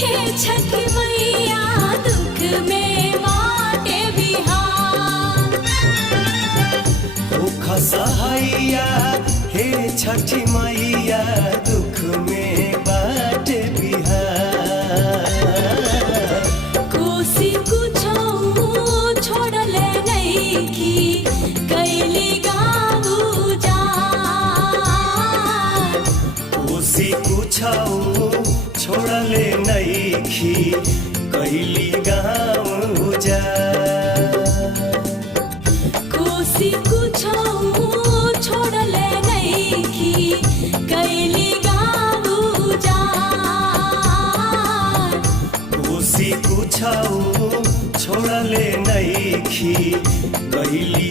हे छठ मैया दुख में बाटे बिहार। दुख सहाइया हे छठ मैया दुख में बाटे बिहार। कोसी कुछो छोड़ले नइखी कैली गाँव उजाड़। कोसी कुछो छोड़ले नइखी कैली गाँव उजाड़। कोसी कुछो छोड़ले नइखी कैली गाँव उजाड़। कोसी कुछो छोड़ले नइखी कैली